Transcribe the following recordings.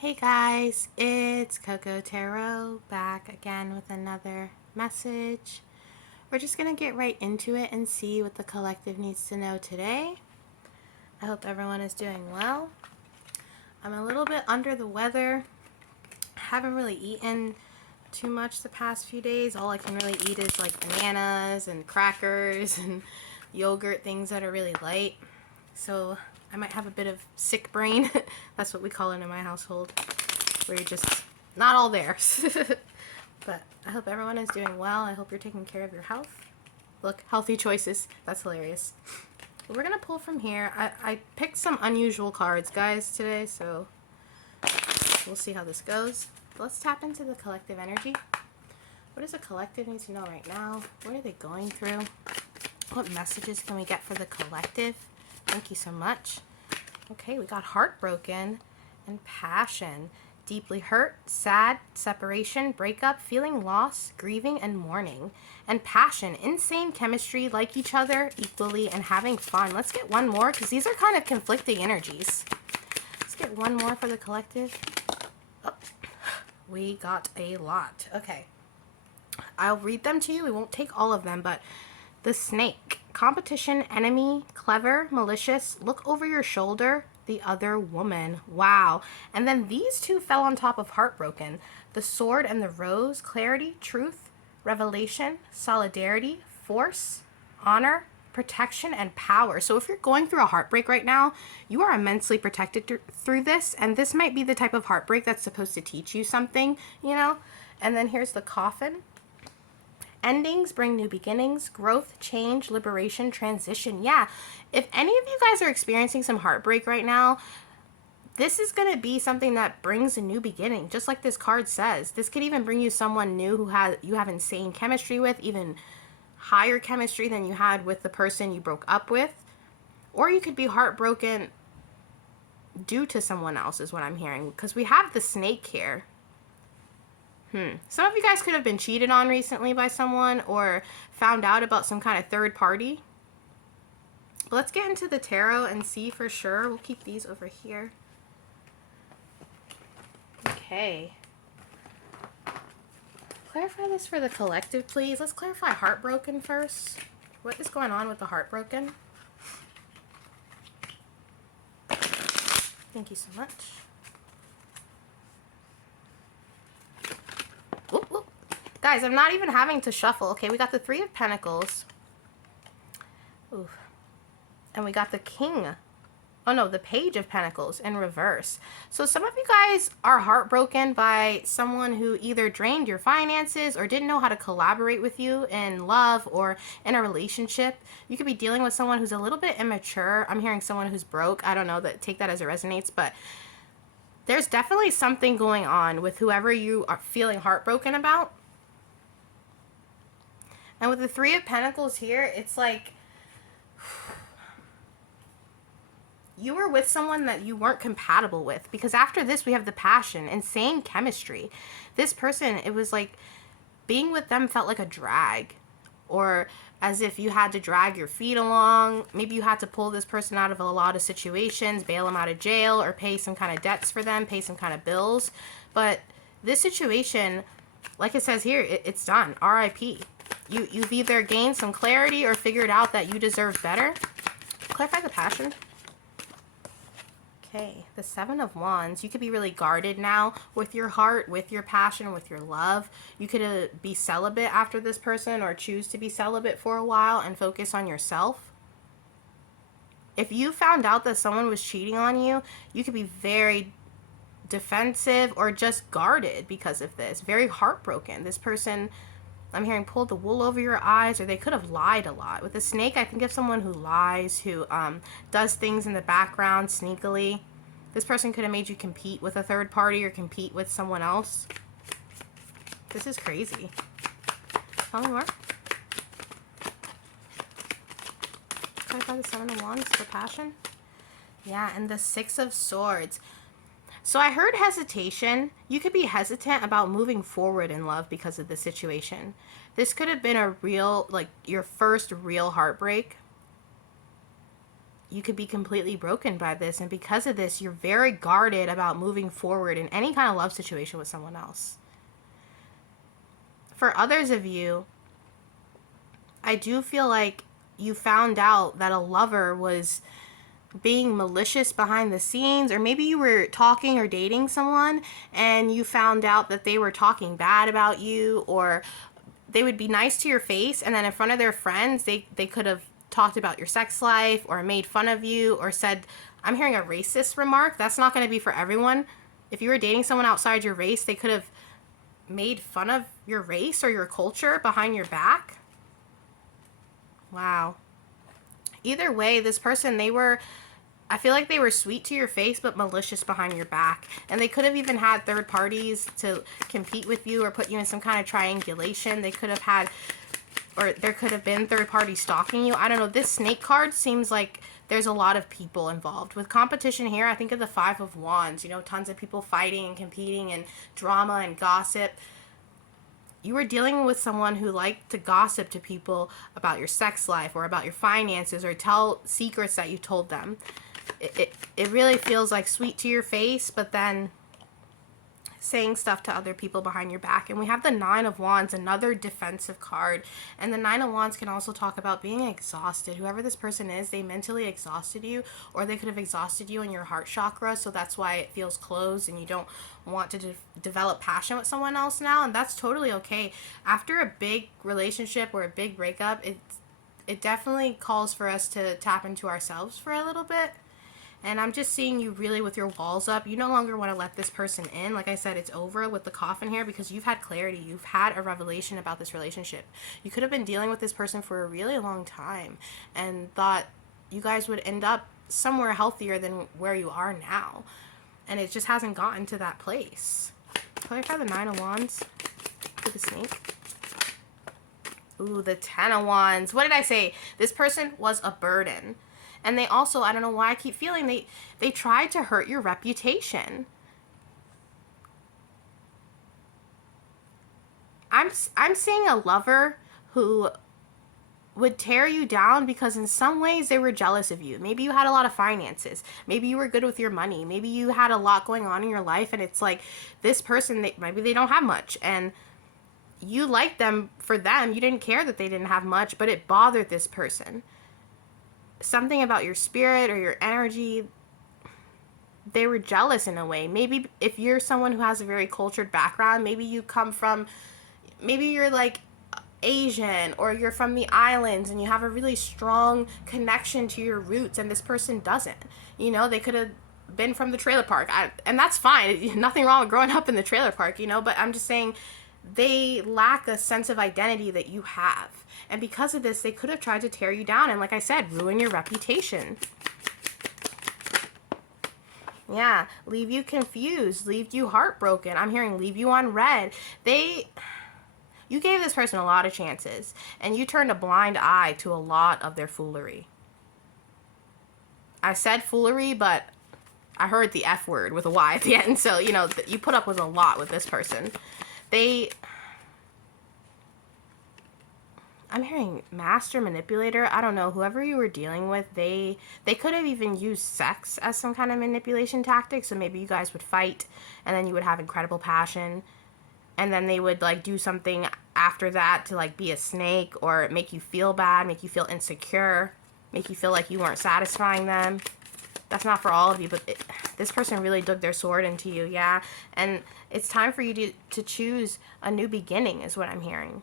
Hey guys, it's CocoaTarot back again with another message. We're just going to get right into it and see what the collective needs to know today. I hope everyone is doing well. I'm a little bit under the weather. I haven't really eaten too much the past few days. All I can really eat is like bananas and crackers and yogurt, things that are really light. So I might have a bit of sick brain. That's what we call it in my household, where you're just not all there. But I hope everyone is doing well. I hope you're taking care of your health. Look, healthy choices. That's hilarious. We're going to pull from here. I picked some unusual cards, guys, today, so we'll see how this goes. Let's tap into the collective energy. What does the collective need to know right now? What are they going through? What messages can we get for the collective? Thank you so much. Okay, we got heartbroken and passion. Deeply hurt, sad, separation, breakup, feeling loss, grieving, and mourning. And passion, insane chemistry, like each other equally, and having fun. Let's get one more, because these are kind of conflicting energies. Let's get one more for the collective. Oh, we got a lot. Okay. I'll read them to you. We won't take all of them, but the snake. Competition, enemy, clever, malicious, look over your shoulder, the other woman. Wow. And then these two fell on top of heartbroken. The sword and the rose, clarity, truth, revelation, solidarity, force, honor, protection, and power. So if you're going through a heartbreak right now, you are immensely protected through this, and this might be the type of heartbreak that's supposed to teach you something, you know? And then here's the coffin. Endings bring new beginnings, growth, change, liberation, transition. Yeah, if any of you guys are experiencing some heartbreak right now, this is going to be something that brings a new beginning, just like this card says. This could even bring you someone new who you have insane chemistry with, even higher chemistry than you had with the person you broke up with. Or you could be heartbroken due to someone else, is what I'm hearing, because we have the snake here. Some of you guys could have been cheated on recently by someone or found out about some kind of third party. But let's get into the tarot and see for sure. We'll keep these over here. Okay. Clarify this for the collective, please. Let's clarify heartbroken first. What is going on with the heartbroken? Thank you so much. Guys, I'm not even having to shuffle. Okay, we got the Three of Pentacles. Ooh. And we got the King. Oh no, the Page of Pentacles in reverse. So some of you guys are heartbroken by someone who either drained your finances or didn't know how to collaborate with you in love or in a relationship. You could be dealing with someone who's a little bit immature. I'm hearing someone who's broke. I don't know, take that as it resonates, but there's definitely something going on with whoever you are feeling heartbroken about. And with the Three of Pentacles here, it's like you were with someone that you weren't compatible with. Because after this, we have the passion, insane chemistry. This person, it was like being with them felt like a drag. Or as if you had to drag your feet along. Maybe you had to pull this person out of a lot of situations, bail them out of jail, or pay some kind of debts for them, pay some kind of bills. But this situation, like it says here, it's done. R.I.P. You've either gained some clarity or figured out that you deserve better. Clarify the passion. Okay, the Seven of Wands. You could be really guarded now with your heart, with your passion, with your love. You could be celibate after this person or choose to be celibate for a while and focus on yourself. If you found out that someone was cheating on you, you could be very defensive or just guarded because of this. Very heartbroken. This person, I'm hearing, pulled the wool over your eyes, or they could have lied a lot. With a snake, I think of someone who lies, who does things in the background sneakily. This person could have made you compete with a third party or compete with someone else. This is crazy. Tell me more. Clarify the Seven of Wands for passion. Yeah, and the Six of Swords. So I heard hesitation. You could be hesitant about moving forward in love because of this situation. This could have been a real, like, your first real heartbreak. you could be completely broken by this. And because of this, you're very guarded about moving forward in any kind of love situation with someone else. For others of you, I do feel like you found out that a lover was being malicious behind the scenes, or maybe you were talking or dating someone and you found out that they were talking bad about you, or they would be nice to your face and then in front of their friends they could have talked about your sex life or made fun of you or said, I'm hearing a racist remark. That's not going to be for everyone. If you were dating someone outside your race, they could have made fun of your race or your culture behind your back. Wow. Either way, this person, I feel like they were sweet to your face, but malicious behind your back. And they could have even had third parties to compete with you or put you in some kind of triangulation. They could have had, or there could have been third parties stalking you. I don't know. This snake card seems like there's a lot of people involved. With competition here, I think of the Five of Wands. You know, tons of people fighting and competing and drama and gossip. You were dealing with someone who liked to gossip to people about your sex life or about your finances or tell secrets that you told them. It really feels like sweet to your face, but then saying stuff to other people behind your back. And we have the Nine of Wands, another defensive card. And the Nine of Wands can also talk about being exhausted. Whoever this person is, they mentally exhausted you, or they could have exhausted you in your heart chakra. So that's why it feels closed and you don't want to develop passion with someone else now. And that's totally okay. After a big relationship or a big breakup, it definitely calls for us to tap into ourselves for a little bit. And I'm just seeing you really with your walls up. You no longer want to let this person in. Like I said, it's over with the coffin here because you've had clarity. You've had a revelation about this relationship. You could have been dealing with this person for a really long time and thought you guys would end up somewhere healthier than where you are now. And it just hasn't gotten to that place. Clarify the Nine of Wands for the snake. Ooh, the Ten of Wands. What did I say? This person was a burden. And they also, I don't know why I keep feeling they tried to hurt your reputation. I'm seeing a lover who would tear you down because in some ways they were jealous of you. Maybe you had a lot of finances. Maybe you were good with your money. Maybe you had a lot going on in your life and it's like this person, maybe they don't have much and you liked them for them. You didn't care that they didn't have much, but it bothered this person. Something about your spirit or your energy, they were jealous in a way. Maybe if you're someone who has a very cultured background, maybe you're like Asian or you're from the islands and you have a really strong connection to your roots and this person doesn't. You know, they could have been from the trailer park. And that's fine. Nothing wrong with growing up in the trailer park, you know, but I'm just saying they lack a sense of identity that you have. And because of this, they could have tried to tear you down and, like I said, ruin your reputation. Yeah, leave you confused, leave you heartbroken. I'm hearing leave you on red. You gave this person a lot of chances, and you turned a blind eye to a lot of their foolery. I said foolery, but I heard the F word with a Y at the end. So, you know, you put up with a lot with this person. I'm hearing master manipulator. I don't know. Whoever you were dealing with, they could have even used sex as some kind of manipulation tactic. So maybe you guys would fight and then you would have incredible passion. And then they would like do something after that to like be a snake or make you feel bad, make you feel insecure, make you feel like you weren't satisfying them. That's not for all of you, but this person really dug their sword into you, yeah? And it's time for you to choose a new beginning is what I'm hearing.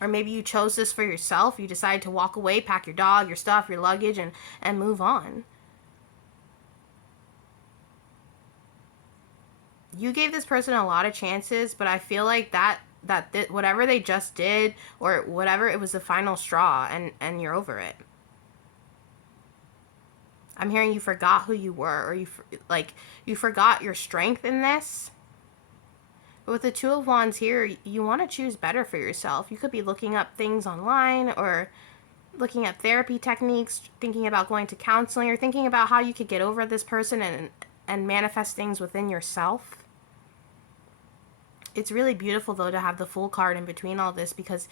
Or maybe you chose this for yourself. You decided to walk away, pack your dog, your stuff, your luggage, and move on. You gave this person a lot of chances, but I feel like that whatever they just did or whatever, it was the final straw, and you're over it. I'm hearing you forgot who you were, or you forgot your strength in this. But with the Two of Wands here, you want to choose better for yourself. You could be looking up things online or looking at therapy techniques, thinking about going to counseling, or thinking about how you could get over this person and manifest things within yourself. It's really beautiful, though, to have the Fool card in between all this because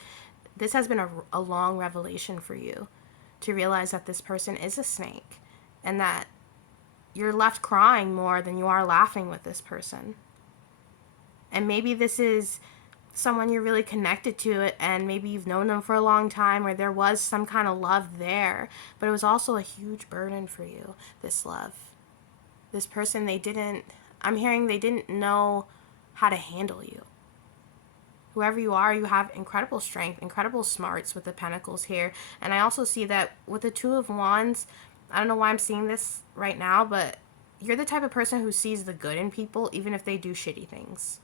this has been a long revelation for you. to realize that this person is a snake and that you're left crying more than you are laughing with this person. And maybe this is someone you're really connected to, and maybe you've known them for a long time, or there was some kind of love there, but it was also a huge burden for you, this love. This person, I'm hearing they didn't know how to handle you. Whoever you are, you have incredible strength, incredible smarts with the Pentacles here. And I also see that with the Two of Wands, I don't know why I'm seeing this right now, but you're the type of person who sees the good in people, even if they do shitty things.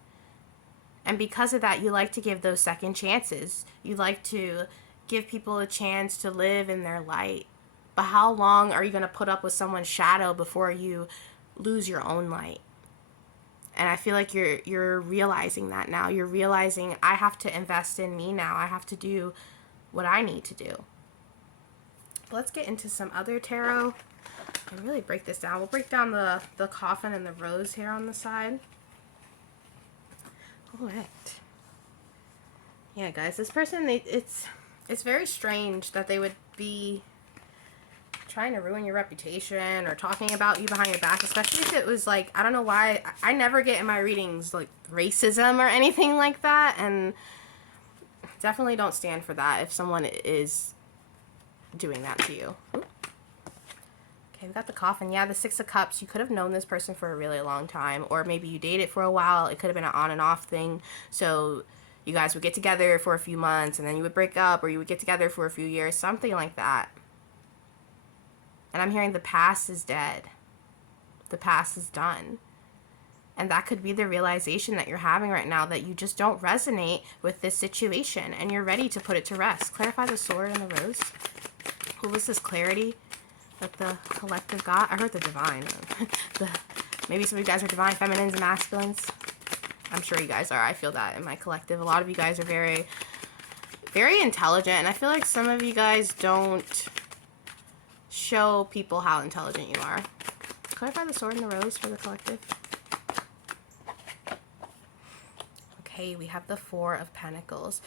And because of that, you like to give those second chances. You like to give people a chance to live in their light. But how long are you going to put up with someone's shadow before you lose your own light? And I feel like you're realizing that now. You're realizing, I have to invest in me now. I have to do what I need to do. Let's get into some other tarot and really break this down. We'll break down the coffin and the rose here on the side. All right. Yeah, guys, this person, it's very strange that they would be trying to ruin your reputation or talking about you behind your back, especially if it was like, I don't know why, I never get in my readings like racism or anything like that, and definitely don't stand for that if someone is doing that to you. Ooh. Okay, we got the coffin. Yeah, the Six of Cups. You could have known this person for a really long time, or maybe you dated for a while. It could have been an on and off thing. So you guys would get together for a few months, and then you would break up, or you would get together for a few years, something like that. And I'm hearing the past is dead. The past is done. And that could be the realization that you're having right now, that you just don't resonate with this situation, and you're ready to put it to rest. Clarify the Sword and the Rose. What was this clarity that the collective got? I heard the divine. Maybe some of you guys are divine feminines and masculines. I'm sure you guys are. I feel that in my collective. A lot of you guys are very, very intelligent. And I feel like some of you guys don't show people how intelligent you are. Clarify the Sword and the Rose for the collective. Okay, we have the Four of Pentacles.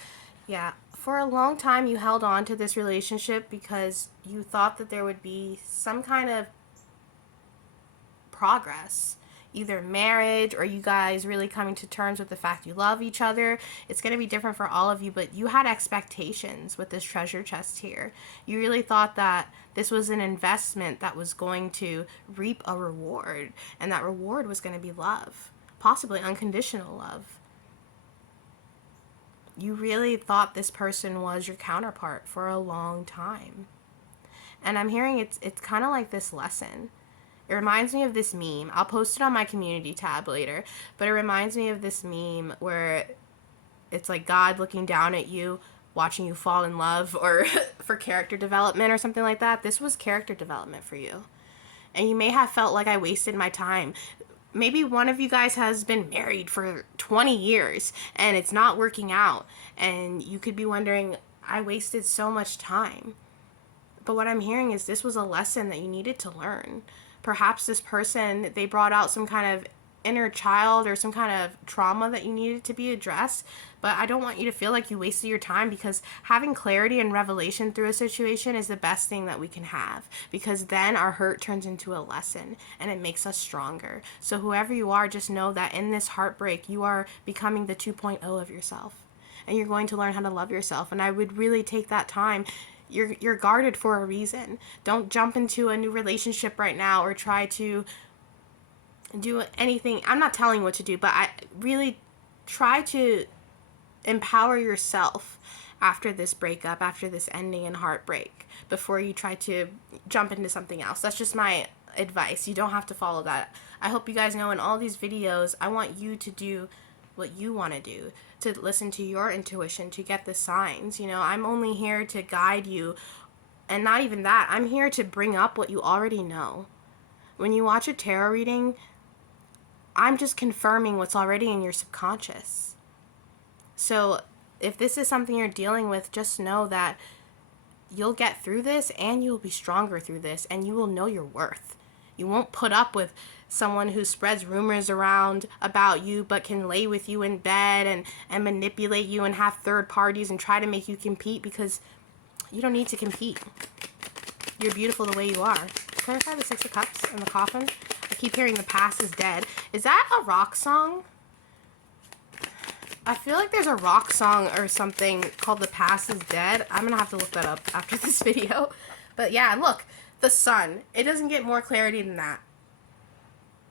Yeah, for a long time you held on to this relationship because you thought that there would be some kind of progress, either marriage or you guys really coming to terms with the fact you love each other. It's going to be different for all of you, but you had expectations with this treasure chest here. You really thought that this was an investment that was going to reap a reward, and that reward was going to be love, possibly unconditional love. You really thought this person was your counterpart for a long time. And I'm hearing it's kind of like this lesson. It reminds me of this meme. I'll post it on my community tab later, but it reminds me of this meme where it's like God looking down at you, watching you fall in love, or for character development or something like that. This was character development for you. And you may have felt like I wasted my time. Maybe one of you guys has been married for 20 years and it's not working out. And you could be wondering, I wasted so much time. But what I'm hearing is this was a lesson that you needed to learn. Perhaps this person, they brought out some kind of inner child or some kind of trauma that you needed to be addressed. But I don't want you to feel like you wasted your time, because having clarity and revelation through a situation is the best thing that we can have, because then our hurt turns into a lesson and it makes us stronger. So whoever you are, just know that in this heartbreak, you are becoming the 2.0 of yourself, and you're going to learn how to love yourself. And I would really take that time. You're guarded for a reason. Don't jump into a new relationship right now or try to do anything. I'm not telling you what to do, but I really try to empower yourself after this breakup, after this ending and heartbreak, before you try to jump into something else. That's just my advice. You don't have to follow that. I hope you guys know in all these videos, I want you to do what you want to do, to listen to your intuition, to get the signs. You know, I'm only here to guide you, and not even that. I'm here to bring up what you already know. When you watch a tarot reading, I'm just confirming what's already in your subconscious. So if this is something you're dealing with, just know that you'll get through this, and you'll be stronger through this, and you will know your worth. You won't put up with someone who spreads rumors around about you but can lay with you in bed and manipulate you and have third parties and try to make you compete, because you don't need to compete. You're beautiful the way you are. Clarify the Six of Cups and the coffin. I keep hearing the past is dead. Is that a rock song? I feel like there's a rock song or something called The Past is Dead. I'm going to have to look that up after this video. But yeah, look, the sun. It doesn't get more clarity than that.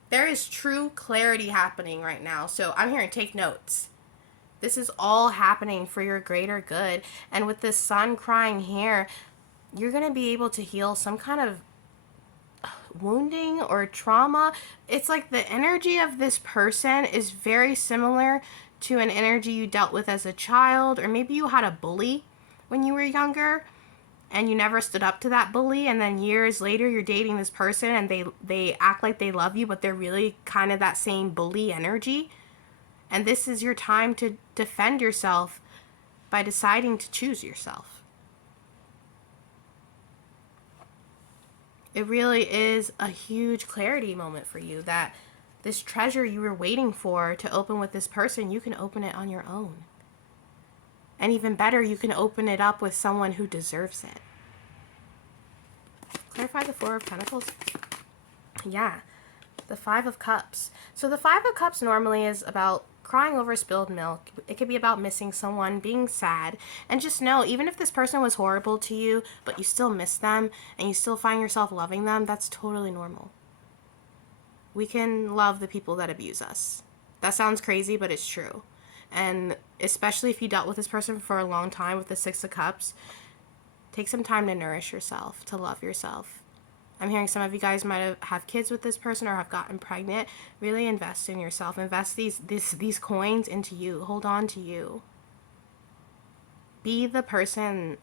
There is true clarity happening right now. So I'm hearing take notes. This is all happening for your greater good. And with the sun crying here, you're going to be able to heal some kind of wounding or trauma. It's like the energy of this person is very similar to an energy you dealt with as a child, or maybe you had a bully when you were younger and you never stood up to that bully, and then years later you're dating this person and they act like they love you, but they're really kind of that same bully energy. And this is your time to defend yourself by deciding to choose yourself. It really is a huge clarity moment for you, that this treasure you were waiting for to open with this person, you can open it on your own. And even better, you can open it up with someone who deserves it. Clarify the Four of Pentacles. Yeah, the Five of Cups. So the Five of Cups normally is about crying over spilled milk. It could be about missing someone, being sad. And just know, even if this person was horrible to you, but you still miss them and you still find yourself loving them, that's totally normal. We can love the people that abuse us. That sounds crazy, but it's true. And especially if you dealt with this person for a long time with the Six of Cups, take some time to nourish yourself, to love yourself. I'm hearing some of you guys might have kids with this person or have gotten pregnant. Really invest in yourself. Invest these coins into you. Hold on to you. Be the person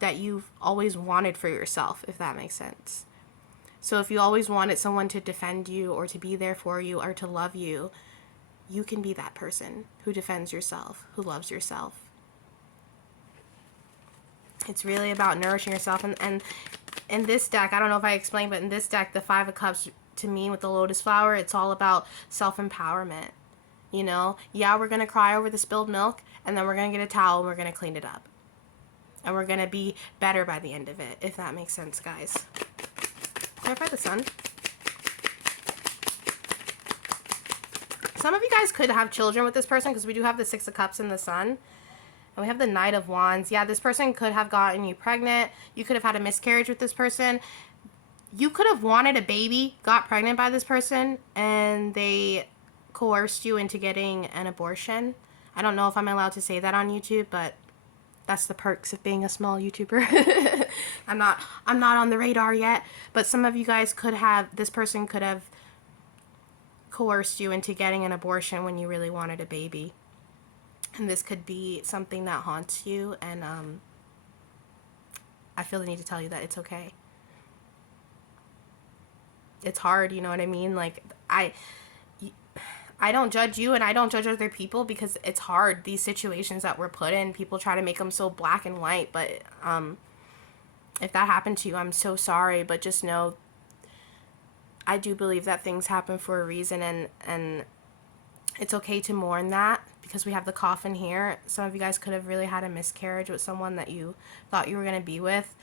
that you've always wanted for yourself, if that makes sense. So if you always wanted someone to defend you or to be there for you or to love you, you can be that person who defends yourself, who loves yourself. It's really about nourishing yourself. And in this deck, I don't know if I explained, but in this deck, the Five of Cups, to me, with the lotus flower, it's all about self-empowerment. You know, yeah, we're going to cry over the spilled milk, and then we're going to get a towel and we're going to clean it up. And we're going to be better by the end of it, if that makes sense, guys. Clarify the Sun. Some of you guys could have children with this person, because we do have the Six of Cups and the Sun. And we have the Knight of Wands. Yeah, this person could have gotten you pregnant. You could have had a miscarriage with this person. You could have wanted a baby, got pregnant by this person, and they coerced you into getting an abortion. I don't know if I'm allowed to say that on YouTube, but that's the perks of being a small YouTuber. I'm not on the radar yet, but some of you guys could have, this person could have coerced you into getting an abortion when you really wanted a baby. And this could be something that haunts you, and I feel the need to tell you that it's okay. It's hard, you know what I mean? Like, I don't judge you, and I don't judge other people, because it's hard, these situations that we're put in. People try to make them so black and white, but if that happened to you, I'm so sorry, but just know, I do believe that things happen for a reason, and it's okay to mourn that, because we have the coffin here. Some of you guys could have really had a miscarriage with someone that you thought you were going to be with.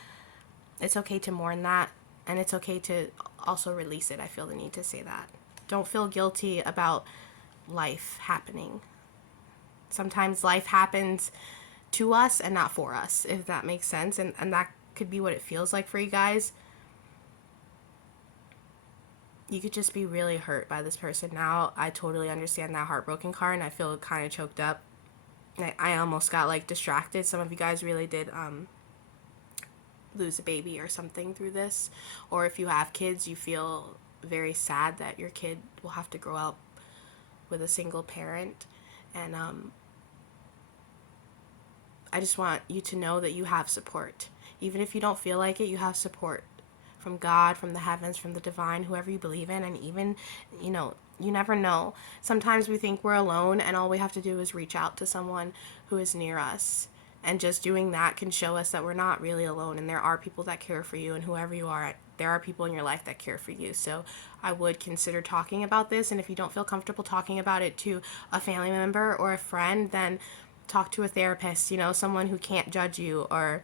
It's okay to mourn that, and it's okay to also release it. I feel the need to say that. Don't feel guilty about life happening. Sometimes life happens to us and not for us, if that makes sense, and that could be what it feels like for you guys. You could just be really hurt by this person now. I totally understand that heartbroken card, and I feel kind of choked up. I almost got, like, distracted. Some of you guys really did lose a baby or something through this. Or if you have kids, you feel very sad that your kid will have to grow up with a single parent. And I just want you to know that you have support. Even if you don't feel like it, you have support. From God, from the heavens, from the divine, whoever you believe in. And even, you know, you never know. Sometimes we think we're alone, and all we have to do is reach out to someone who is near us. And just doing that can show us that we're not really alone, and there are people that care for you, and whoever you are, there are people in your life that care for you. So I would consider talking about this, and if you don't feel comfortable talking about it to a family member or a friend, then talk to a therapist, you know, someone who can't judge you, or,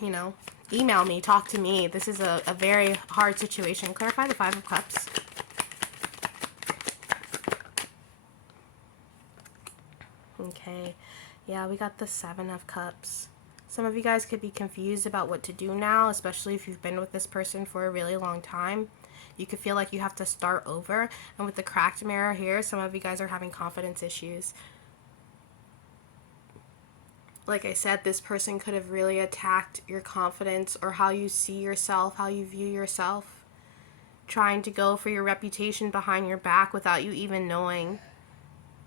you know, email me, talk to me. This is a very hard situation. Clarify the Five of Cups. Okay, yeah, we got the Seven of Cups. Some of you guys could be confused about what to do now, especially if you've been with this person for a really long time. You could feel like you have to start over. And with the cracked mirror here, some of you guys are having confidence issues. Like I said, this person could have really attacked your confidence or how you see yourself, how you view yourself, trying to go for your reputation behind your back without you even knowing.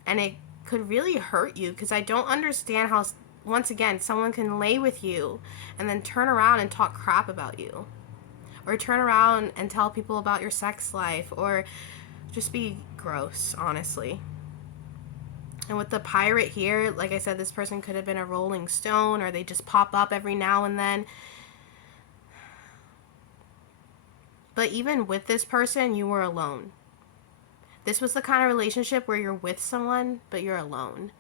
And it could really hurt you, because I don't understand how, once again, someone can lay with you and then turn around and talk crap about you, or turn around and tell people about your sex life, or just be gross, honestly. And with the Pirate here, like I said, this person could have been a rolling stone, or they just pop up every now and then. But even with this person, you were alone. This was the kind of relationship where you're with someone, but you're alone.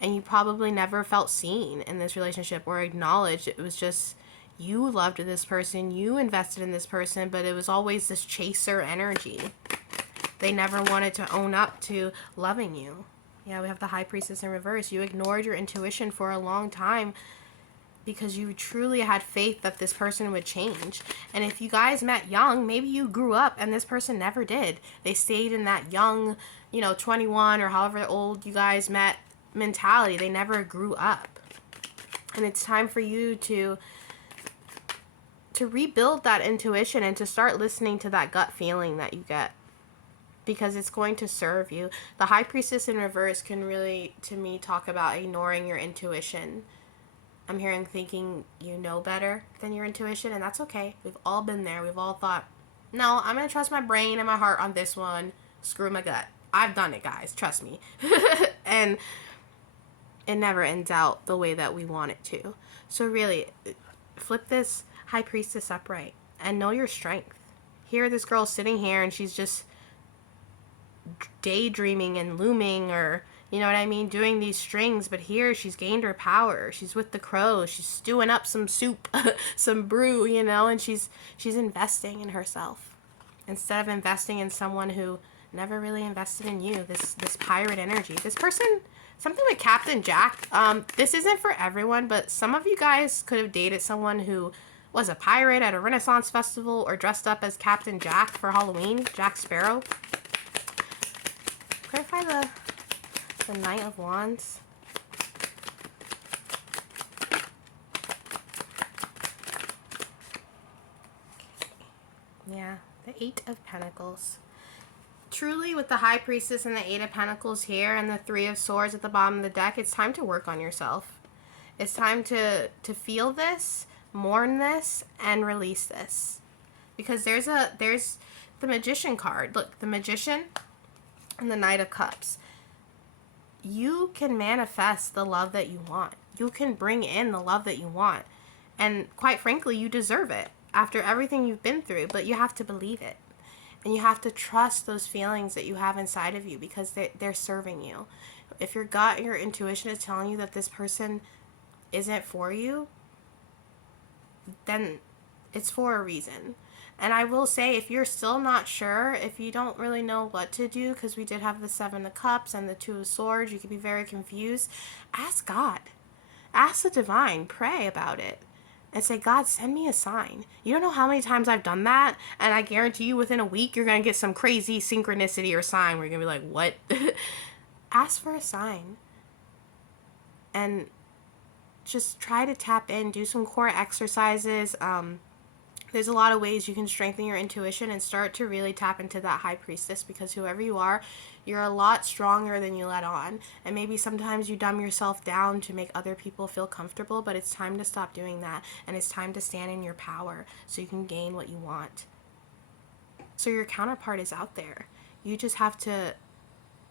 And you probably never felt seen in this relationship or acknowledged. It was just, you loved this person, you invested in this person, but it was always this chaser energy. They never wanted to own up to loving you. Yeah, we have the High Priestess in reverse. You ignored your intuition for a long time because you truly had faith that this person would change. And if you guys met young, maybe you grew up and this person never did. They stayed in that young, 21 or however old you guys met mentality. They never grew up. And it's time for you to rebuild that intuition and to start listening to that gut feeling that you get, because it's going to serve you. The High Priestess in reverse can really, to me, talk about ignoring your intuition. I'm hearing thinking you know better than your intuition, and that's okay. We've all been there. We've all thought, no, I'm going to trust my brain and my heart on this one. Screw my gut. I've done it, guys. Trust me. And it never ends out the way that we want it to. So really, flip this High Priestess upright and know your strength. Here, this girl's sitting here, and she's just daydreaming and looming, or you know what I mean, doing these strings, but here she's gained her power. She's with the crows. She's stewing up some soup, some brew, and she's investing in herself instead of investing in someone who never really invested in you. This pirate energy. This person, something with Captain Jack. This isn't for everyone, but some of you guys could have dated someone who was a pirate at a Renaissance festival or dressed up as Captain Jack for Halloween, Jack Sparrow. Clarify the Knight of Wands. Yeah, the Eight of Pentacles. Truly, with the High Priestess and the Eight of Pentacles here and the Three of Swords at the bottom of the deck, it's time to work on yourself. It's time to feel this, mourn this, and release this. Because there's the Magician card. Look, the Magician and the Knight of Cups. You can manifest the love that you want. You can bring in the love that you want. And quite frankly, you deserve it after everything you've been through, but you have to believe it. And you have to trust those feelings that you have inside of you, because they're serving you. If your gut, your intuition is telling you that this person isn't for you, then it's for a reason. And I will say, if you're still not sure, if you don't really know what to do, because we did have the Seven of Cups and the Two of Swords, you could be very confused. Ask God. Ask the divine. Pray about it. And say, God, send me a sign. You don't know how many times I've done that, and I guarantee you within a week you're going to get some crazy synchronicity or sign where you're going to be like, what? Ask for a sign. And just try to tap in. Do some core exercises. There's a lot of ways you can strengthen your intuition and start to really tap into that High Priestess, because whoever you are, you're a lot stronger than you let on. And maybe sometimes you dumb yourself down to make other people feel comfortable, but it's time to stop doing that. And it's time to stand in your power so you can gain what you want. So your counterpart is out there. You just have to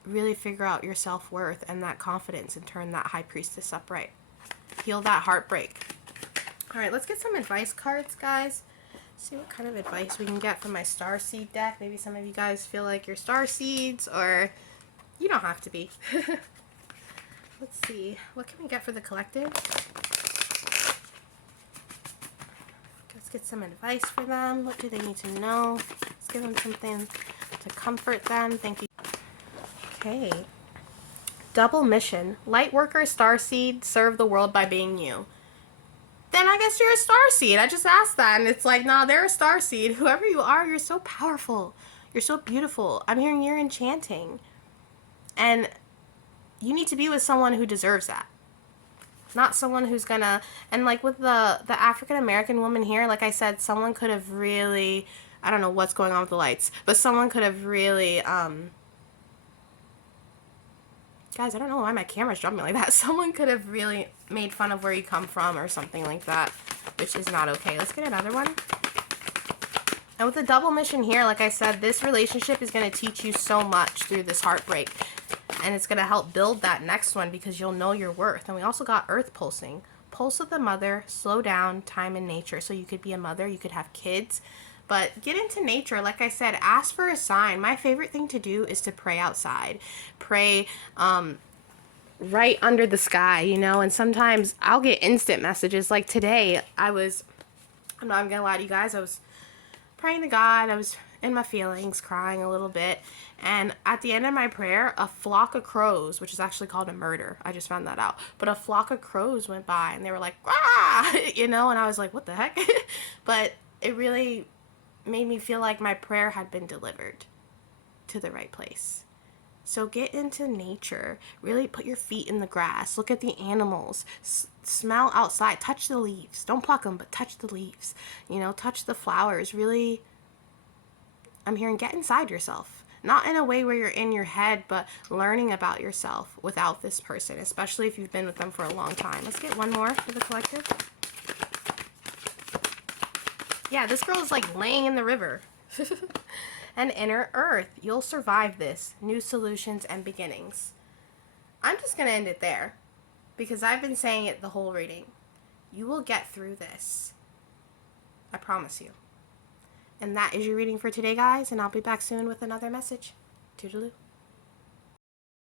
really figure out your self-worth and that confidence and turn that High Priestess upright. Heal that heartbreak. All right, let's get some advice cards, guys. See what kind of advice we can get from my Starseed deck. Maybe some of you guys feel like you're Starseeds, or you don't have to be. Let's see. What can we get for the collective? Let's get some advice for them. What do they need to know? Let's give them something to comfort them. Thank you. Okay. Double mission. Light worker, starseed, serve the world by being you. Then I guess you're a starseed. I just asked that, and it's like, nah, they're a starseed. Whoever you are, you're so powerful. You're so beautiful. I'm hearing you're enchanting. And you need to be with someone who deserves that. Not someone who's gonna, and like with the African-American woman here, like I said, someone could have really, I don't know what's going on with the lights, but someone could have really, guys, I don't know why my camera's jumping like that. Someone could have really made fun of where you come from or something like that, which is not okay. Let's get another one. And with the double mission here, like I said, this relationship is going to teach you so much through this heartbreak. And it's going to help build that next one because you'll know your worth. And we also got earth pulsing. Pulse of the mother, slow down, time in nature. So you could be a mother, you could have kids. But get into nature. Like I said, ask for a sign. My favorite thing to do is to pray outside. Pray right under the sky, you know. And sometimes I'll get instant messages. Like today, I'm not going to lie to you guys, I was praying to God. I was in my feelings, crying a little bit. And at the end of my prayer, a flock of crows, which is actually called a murder. I just found that out. But a flock of crows went by and they were like, ah, you know, and I was like, what the heck? But it really made me feel like my prayer had been delivered to the right place. So get into nature. Really put your feet in the grass. Look at the animals. Smell outside. Touch the leaves. Don't pluck them, but touch the leaves. You know, touch the flowers. Really, I'm hearing get inside yourself. Not in a way where you're in your head, but learning about yourself without this person, especially if you've been with them for a long time. Let's get one more for the collective. Yeah, this girl is like laying in the river. And inner earth. You'll survive this. New solutions and beginnings. I'm just going to end it there because I've been saying it the whole reading. You will get through this. I promise you. And that is your reading for today, guys, and I'll be back soon with another message. Toodaloo.